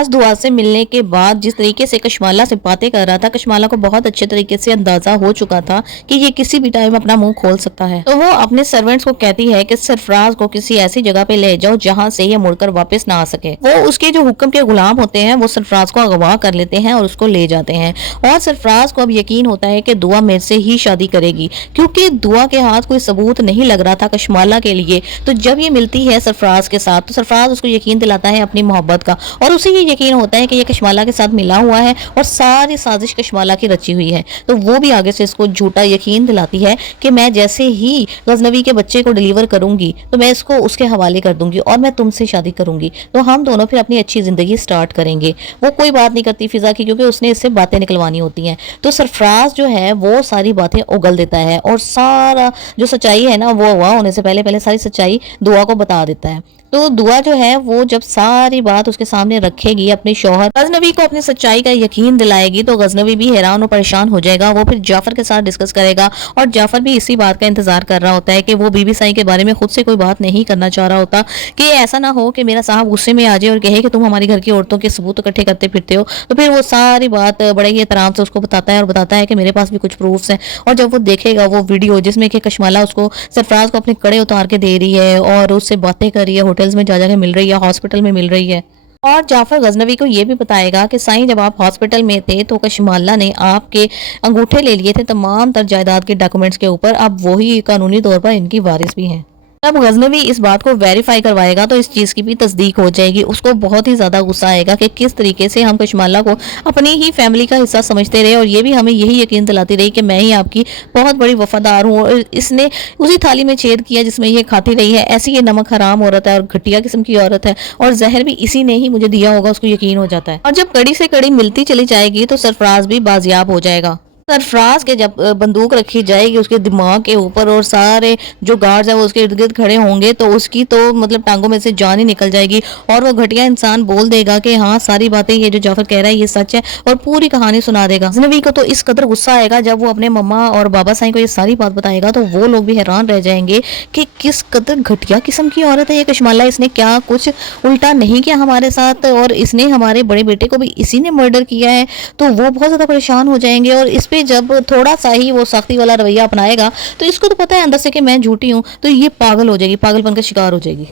सरफराज दुआ से मिलने के बाद जिस तरीके से कशमाला से बातें कर रहा था, कशमाला को बहुत अच्छे तरीके से अंदाजा हो चुका था कि ये किसी भी टाइम अपना मुंह खोल सकता है। तो वो अपने सर्वेंट्स को कहती है कि सरफराज को किसी ऐसी जगह पे ले जाओ जहां से ये मुड़कर वापस ना आ सके। वो उसके जो हुक्म के गुलाम होते हैं वो सरफराज को अगवा कर लेते हैं और उसको ले जाते हैं। और सरफराज को अब यकीन होता है कि दुआ मेरे से ही शादी करेगी, क्योंकि दुआ के हाथ कोई सबूत नहीं लग रहा था कशमाला के लिए। तो जब ये मिलती है सरफराज के साथ तो सरफराज उसको यकीन दिलाता है अपनी मोहब्बत का, और उसे ये यकीन होता है कि ये कशमाला के साथ मिला हुआ है और सारी साजिश कशमाला की रची हुई है। तो वो भी आगे से इसको झूठा यकीन दिलाती है कि मैं जैसे ही गजनवी के बच्चे को डिलीवर करूंगी तो मैं इसको उसके हवाले कर दूंगी और मैं तुमसे शादी करूंगी, तो हम दोनों फिर अपनी अच्छी जिंदगी स्टार्ट करेंगे। वो कोई बात नहीं करती फिजा की, क्योंकि उसने इससे बातें निकलवानी होती हैं। तो सरफराज जो है वो सारी बातें उगल देता है और सारा जो सच्चाई है ना वो हुआ होने से पहले पहले सारी सच्चाई दुआ को बता देता है। तो दुआ जो है वो जब सारी बात उसके सामने रखेगी, अपने शौहर गजनवी को अपनी सच्चाई का यकीन दिलाएगी, तो गजनवी भी हैरान और परेशान हो जाएगा। वो फिर जाफर के साथ डिस्कस करेगा और जाफर भी इसी बात का इंतजार कर रहा होता है कि वो बीबी साई के बारे में खुद से कोई बात नहीं करना चाह रहा होता कि ऐसा ना हो कि मेरा साहब गुस्से में आ जाए और कहे कि तुम हमारी घर की औरतों के सबूत इकट्ठे करते फिरते हो। तो फिर वो सारी बात बड़े ही एहतराम से उसको बताता है और बताता है कि मेरे पास भी कुछ प्रूफ्स हैं। और जब वो देखेगा वो वीडियो जिसमें कि कशमाला उसको सरफराज को अपने कड़े उतार के दे रही है और उससे बातें कर रही है, होटल्स में जा जाके मिल रही है, हॉस्पिटल में मिल रही है। और जाफर गजनवी को ये भी बताएगा कि साईं जब आप हॉस्पिटल में थे तो कशमाला ने आपके अंगूठे ले लिए थे तमाम तर जायदाद के डॉक्यूमेंट्स के ऊपर, अब वही कानूनी तौर पर इनकी वारिस भी हैं। जब गजनवी इस बात को वेरीफाई करवाएगा तो इस चीज़ की भी तस्दीक हो जाएगी। उसको बहुत ही ज़्यादा गुस्सा आएगा कि किस तरीके से हम कशमाला को अपनी ही फैमिली का हिस्सा समझते रहे और ये भी हमें यही यकीन दिलाती रही कि मैं ही आपकी बहुत बड़ी वफादार हूँ, और इसने उसी थाली में छेद किया जिसमें ये खाती रही है। ऐसी ये नमक हराम औरत है और घटिया किस्म की औरत है और जहर भी इसी ने ही मुझे दिया होगा, उसको यकीन हो जाता है। और जब कड़ी से कड़ी मिलती चली जाएगी तो सरफराज भी बाजियाब हो जाएगा। सरफराज के जब बंदूक रखी जाएगी उसके दिमाग के ऊपर और सारे जो गार्ड्स हैं वो उसके इर्द गिर्द खड़े होंगे तो उसकी तो मतलब टांगों में से जान ही निकल जाएगी और वो घटिया इंसान बोल देगा कि हाँ सारी बातें ये जो जाफर कह रहा है ये सच है, और पूरी कहानी सुना देगा। गजनवी को तो इस कदर गुस्सा आएगा जब वो अपने मम्मा और बाबा साईं को ये सारी बात बताएगा तो वो लोग भी हैरान रह जाएंगे कि किस कदर घटिया किस्म की औरत है ये कशमाला, इसने क्या कुछ उल्टा नहीं किया हमारे साथ और इसने हमारे बड़े बेटे को भी इसी ने मर्डर किया है। तो वो बहुत ज्यादा परेशान हो जाएंगे और इस पे जब थोड़ा सा ही वो सख्ती वाला रवैया अपनाएगा तो इसको तो पता है अंदर से कि मैं झूठी हूँ, तो ये पागल हो जाएगी, पागलपन का शिकार हो जाएगी।